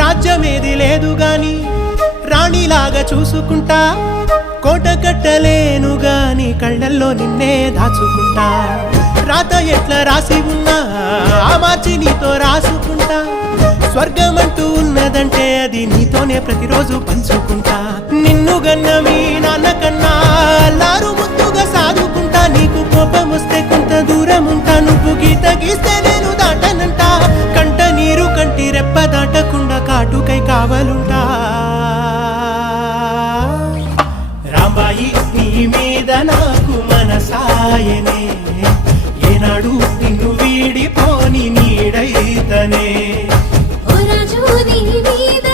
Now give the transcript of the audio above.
రాజ్యమేది లేదు గాని రాణిలాగా చూసుకుంటా, కోట కట్టలేను గాని కళ్ళల్లో నిన్నే దాచుకుంటా. రాత ఎట్లా రాసి ఉన్నా ఆ మార్చి నీతో రాసుకుంటా. స్వర్గమంటూ ఉన్నదంటే అది నీతోనే ప్రతిరోజు పంచుకుంటా. నిన్ను గన్న మీ నాన్న కన్నా లారు ముద్దుగా సాదుకుంటా. నీకు కోపం వస్తే కొంత దూరం ఉంటా, నువ్వు గీత గీస్తే నేను దాటనంట. కంట నీరు కంటి రెప్ప దాటకుండా కాటుకై కావలుంటా. రాంబాయి నీ మీద నాకు మనసాయనే, ఏనాడు నిన్ను వీడిపోని నీడైతనే. ఓ రాజు నీ మీద